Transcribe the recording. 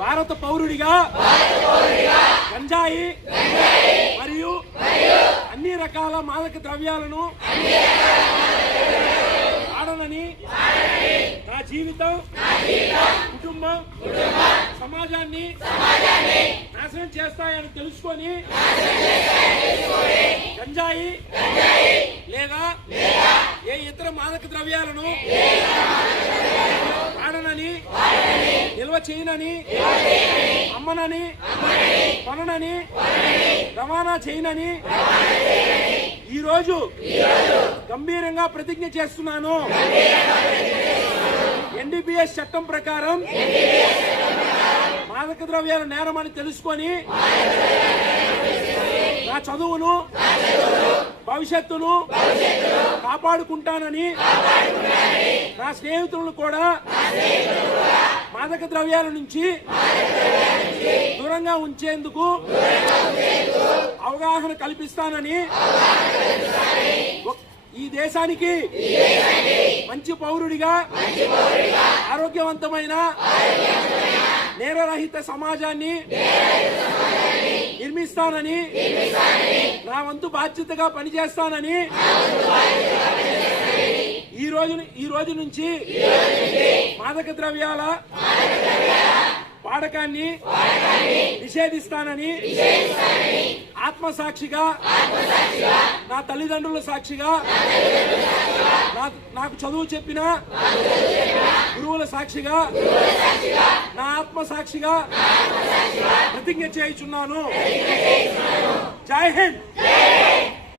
భారత పౌరుడిగా గంజాయి మరియు అన్ని రకాల మాదక ద్రవ్యాలను వాడనని నా జీవితం, కుటుంబం, సమాజాన్ని నాశనం చేస్తాయని తెలుసుకొని గంజాయి లేదా ఏ ఇతర మాదక ద్రవ్యాలను వాడనని, నిల్వ చేయనని, అమ్మనని, కొననని, రవాణా చేయనని ఈరోజు గంభీరంగా ప్రతిజ్ఞ చేస్తున్నాను. ఎన్డీపీఎస్ చట్టం ప్రకారం మాదక ద్రవ్యాల నేరమని తెలుసుకొని నా చదువును, భవిష్యత్తును కాపాడుకుంటానని, నా స్నేహితులను కూడా మాదక ద్రవ్యాల నుంచి దూరంగా ఉంచేందుకు అవగాహన కల్పిస్తానని, ఈ దేశానికి మంచి పౌరుడిగా ఆరోగ్యవంతమైన నేరరహిత సమాజాన్ని నిర్మిస్తానని, నా వంతు బాధ్యతగా పనిచేస్తానని ఈ రోజు నుంచి మాదక ద్రవ్యాల వాడకాన్ని నిషేధిస్తానని ఆత్మసాక్షిగా, నా తల్లిదండ్రుల సాక్షిగా, నాకు చదువు చెప్పిన గురువుల సాక్షిగా, నా ఆత్మసాక్షిగా ప్రతిజ్ఞ చేయుచున్నాను. జై హింద్.